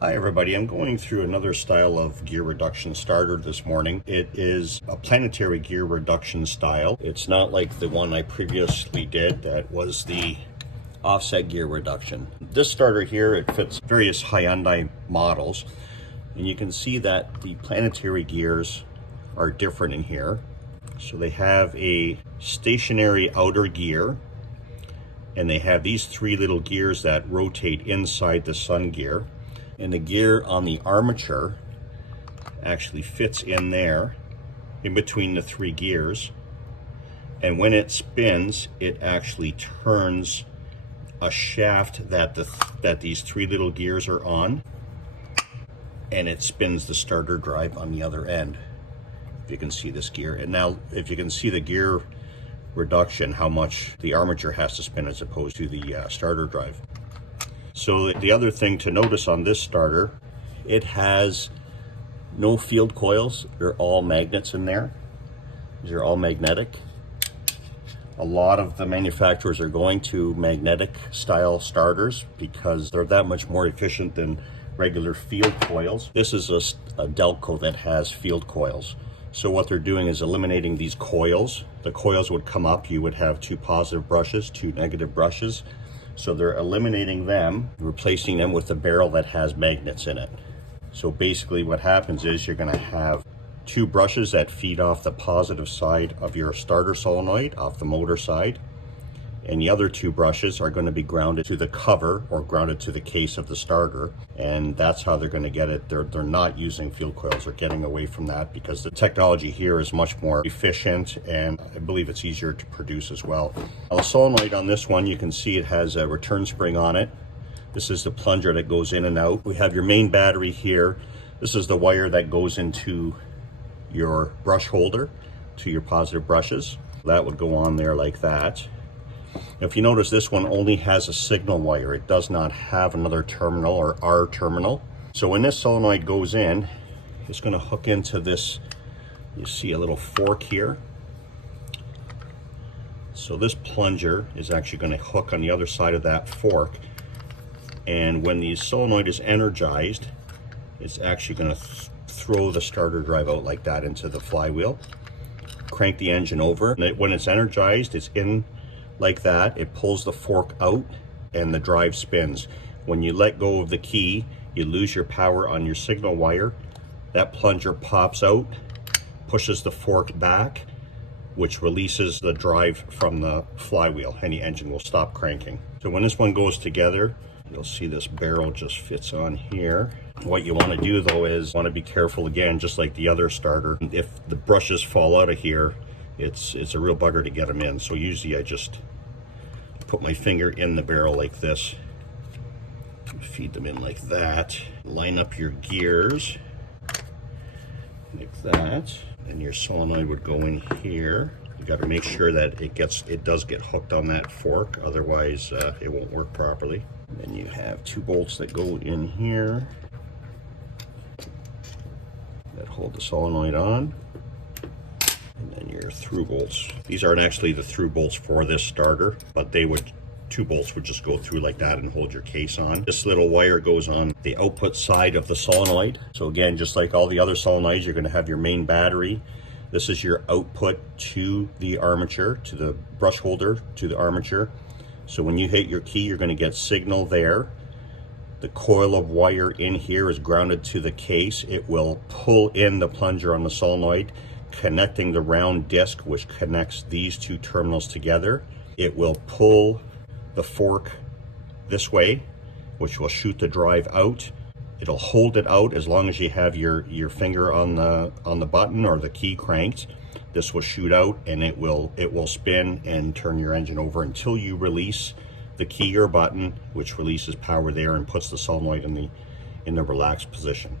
Hi everybody, I'm going through another style of gear reduction starter this morning. It is a planetary gear reduction style. It's not like the one I previously did that was the offset gear reduction. This starter here, it fits various Hyundai models, and you can see that the planetary gears are different in here. So they have a stationary outer gear, and they have these three little gears that rotate inside the sun gear. And the gear on the armature actually fits in there, in between the three gears. And when it spins, it actually turns a shaft that these three little gears are on, and it spins the starter drive on the other end. If you can see this gear. And now, if you can see the gear reduction, how much the armature has to spin as opposed to the starter drive. So the other thing to notice on this starter, it has no field coils. They're all magnets in there. These are all magnetic. A lot of the manufacturers are going to magnetic style starters because they're that much more efficient than regular field coils. This is a Delco that has field coils. So what they're doing is eliminating these coils. The coils would come up, you would have two positive brushes, two negative brushes. So they're eliminating them, replacing them with a barrel that has magnets in it. So basically what happens is you're gonna have two brushes that feed off the positive side of your starter solenoid, off the motor side. And the other two brushes are gonna be grounded to the cover or grounded to the case of the starter. And that's how they're gonna get it. They're not using field coils. They're getting away from that because the technology here is much more efficient, and I believe it's easier to produce as well. Now, the solenoid on this one, you can see it has a return spring on it. This is the plunger that goes in and out. We have your main battery here. This is the wire that goes into your brush holder to your positive brushes. That would go on there like that. If you notice, this one only has a signal wire. It does not have another terminal or R terminal. So when this solenoid goes in, it's going to hook into this. You see a little fork here. So this plunger is actually going to hook on the other side of that fork. And when the solenoid is energized, it's actually going to throw the starter drive out like that into the flywheel. Crank the engine over. When it's energized, it's in like that. It pulls the fork out and the drive spins. When you let go of the key, you lose your power on your signal wire. That plunger pops out, pushes the fork back, which releases the drive from the flywheel, and the engine will stop cranking. So when this one goes together, you'll see this barrel just fits on here. What you want to do though is want to be careful again, just like the other starter. If the brushes fall out of here, it's a real bugger to get them in. So usually I just put my finger in the barrel like this, feed them in like that, line up your gears like that, and your solenoid would go in here. You got to make sure that it does get hooked on that fork, otherwise it won't work properly. And then you have two bolts that go in here that hold the solenoid on. And then your through bolts. These aren't actually the through bolts for this starter, but two bolts would just go through like that and hold your case on. This little wire goes on the output side of the solenoid. So again, just like all the other solenoids, you're gonna have your main battery. This is your output to the armature, to the brush holder, to the armature. So when you hit your key, you're gonna get signal there. The coil of wire in here is grounded to the case. It will pull in the plunger on the solenoid, connecting the round disc which connects these two terminals together. It will pull the fork this way, which will shoot the drive out. It'll hold it out as long as you have your finger on the button or the key cranked. This will shoot out, and it will spin and turn your engine over until you release the key or button, which releases power there and puts the solenoid in the relaxed position.